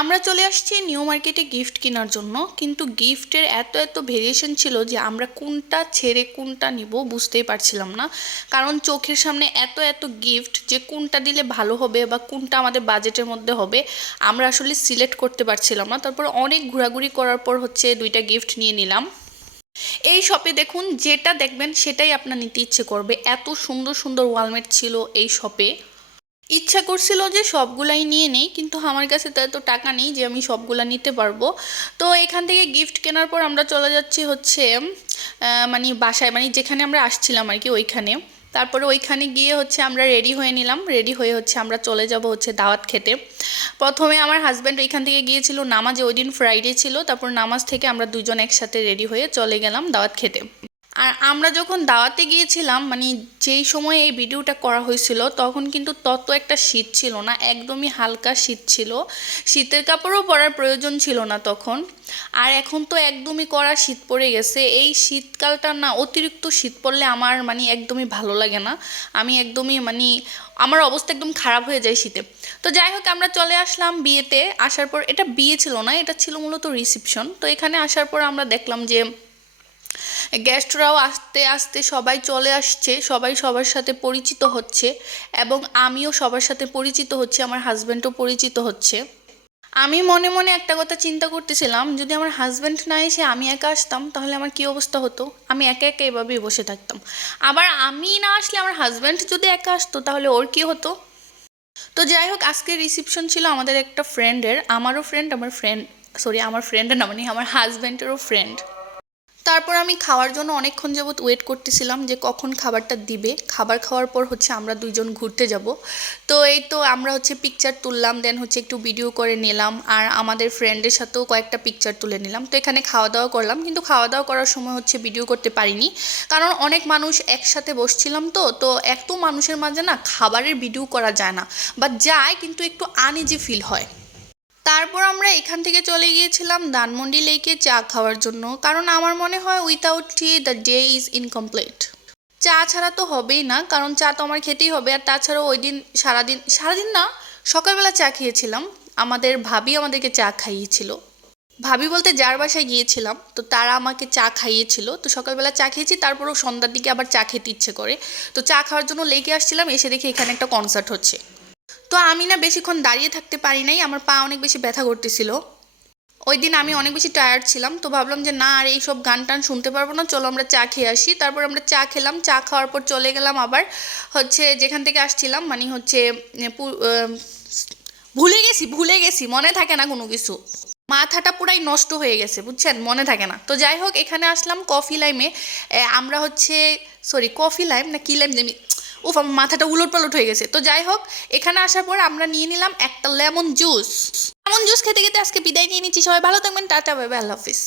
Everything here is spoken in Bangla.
আমরা চলে আসছি নিউ মার্কেটে গিফট কেনার জন্য, কিন্তু গিফটের এত এত ভেরিয়েশন ছিল যে আমরা কোনটা ছেড়ে কোনটা নিব বুঝতেই পারছিলাম না। কারণ চোখের সামনে এত এত গিফট যে কোনটা দিলে ভালো হবে বা কোনটা আমাদের বাজেটের মধ্যে হবে আমরা আসলে সিলেক্ট করতে পারছিলাম না। তারপর অনেক ঘোরাঘুরি করার পর দুইটা গিফট নিয়ে নিলাম। এই শপে দেখুন, যেটা দেখবেন সেটাই আপনার নিতে ইচ্ছে করবে, এত সুন্দর সুন্দর ওয়ালমেট ছিল এই শপে। ইচ্ছা করছিল যে সবগুলাই নিয়ে নেই, কিন্তু আমার কাছে তো এত টাকা নেই যে আমি সবগুলা নিতে পারবো। তো এখান থেকে গিফট কেনার পর আমরা চলে যাচ্ছি মানে বাসায়, মানে যেখানে আমরা আসছিলাম আর কি ওইখানে। তারপরে ওইখানে গিয়ে আমরা রেডি হয়ে নিলাম, রেডি হয়ে আমরা চলে যাব দাওয়াত খেতে। প্রথমে আমার হাজব্যান্ড ওইখান থেকে গিয়েছিল নামাজে, ওই দিন ফ্রাইডে ছিল। তারপর নামাজ থেকে আমরা দুজন একসাথে রেডি হয়ে চলে গেলাম দাওয়াত খেতে। আর আমরা যখন দাওয়াতে গিয়েছিলাম, মানে যেই সময় এই ভিডিওটা করা হয়েছিল তখন কিন্তু তত একটা শীত ছিল না, একদমই হালকা শীত ছিল, শীতের কাপড়ও পরার প্রয়োজন ছিল না তখন। আর এখন তো একদমই কড়া শীত পড়ে গেছে। এই শীতকালটা না, অতিরিক্ত শীত পড়লে আমার মানে একদমই ভালো লাগে না। আমি একদমই মানে আমার অবস্থা একদম খারাপ হয়ে যায় শীতে। তো যাই হোক, আমরা চলে আসলাম বিয়েতে। আসার পর, এটা বিয়ে ছিল না, এটা ছিল মূলত রিসেপশন। তো এখানে আসার পর আমরা দেখলাম যে গেস্টরাও আস্তে আস্তে সবাই চলে আসছে, সবাই সবার সাথে পরিচিত হচ্ছে এবং আমিও সবার সাথে পরিচিত হচ্ছে, আমার হাজব্যান্ডও পরিচিত হচ্ছে। আমি মনে মনে একটা কথা চিন্তা করতেছিলাম, যদি আমার হাজব্যান্ড না এসে আমি একা আসতাম তাহলে আমার কী অবস্থা হতো। আমি একা একা এভাবেই বসে থাকতাম। আবার আমি না আসলে আমার হাজব্যান্ড যদি একা আসতো তাহলে ওর কী হতো। তো যাই হোক, আজকে রিসেপশন ছিল আমাদের একটা ফ্রেন্ডের, আমারও ফ্রেন্ড, আমার ফ্রেন্ডের না, মানে আমার হাজব্যান্ডেরও ফ্রেন্ড। তারপর আমি খাওয়ার জন্য অনেকক্ষণ যাবত ওয়েট করতেছিলাম যে কখন খাবারটা দিবে। খাবার খাওয়ার পর আমরা দুইজন ঘুরতে যাব। তো এই তো আমরা পিকচার তুললাম, দেন একটু ভিডিও করে নিলাম, আর আমাদের ফ্রেন্ডের সাথেও কয়েকটা পিকচার তুলে নিলাম। তো এখানে খাওয়া দাওয়া করলাম, কিন্তু খাওয়া দাওয়া করার সময় ভিডিও করতে পারিনি, কারণ অনেক মানুষ একসাথে বসছিলাম। তো তো এত মানুষের মাঝে না খাবারের ভিডিও করা যায় না, বা যায় কিন্তু একটু আনইজি ফিল হয়। তারপর আমরা এখান থেকে চলে গিয়েছিলাম ধানমন্ডি লেকে চা খাওয়ার জন্য, কারণ আমার মনে হয় without T the day is incomplete. চা ছাড়া তো হবেই না, কারণ চা তো আমার খেতেই হবে। আর তাছাড়াও ওই দিন সারাদিন সারাদিন না, সকালবেলা চা খেয়েছিলাম, আমাদের ভাবি আমাদেরকে চা খাইয়েছিল। ভাবি বলতে যার বাসায় গিয়েছিলাম, তো তারা আমাকে চা খাইয়েছিল। তো সকালবেলা চা খেয়েছি, তারপরেও সন্ধ্যার দিকে আবার চা খেতে ইচ্ছে করে। তো চা খাওয়ার জন্য লেকে আসছিলাম, এসে দেখি এখানে একটা কনসার্ট হচ্ছে। তো আমি না বেশিক্ষণ দাঁড়িয়ে থাকতে পারি নাই, আমার পা অনেক বেশি ব্যথা করতেছিল। ওই দিন আমি অনেক বেশি টায়ার্ড ছিলাম, তো ভাবলাম যে না, আর এইসব গান টান শুনতে পারবো না, চলো আমরা চা খেয়ে আসি। তারপর আমরা চা খেলাম, চা খাওয়ার পর চলে গেলাম আবার যেখান থেকে আসছিলাম, মানে ভুলে গেছি, মনে থাকে না কোনো কিছু, মাথাটা পুরাই নষ্ট হয়ে গেছে বুঝছেন, মনে থাকে না। তো যাই হোক, এখানে আসলাম কফি লাইমে। আমরা কফি লাইম না কি লাইম যেমি, আমার মাথাটা উলট পালট হয়ে গেছে। তো যাই হোক, এখানে আসার পর আমরা নিয়ে নিলাম একটা লেমন জুস। লেমন জুস খেতে খেতে আজকে বিদায় নিয়ে নিচ্ছি। সবাই ভালো থাকবেন, টাটা, বাই বাই, আল্লাহ হাফিজ।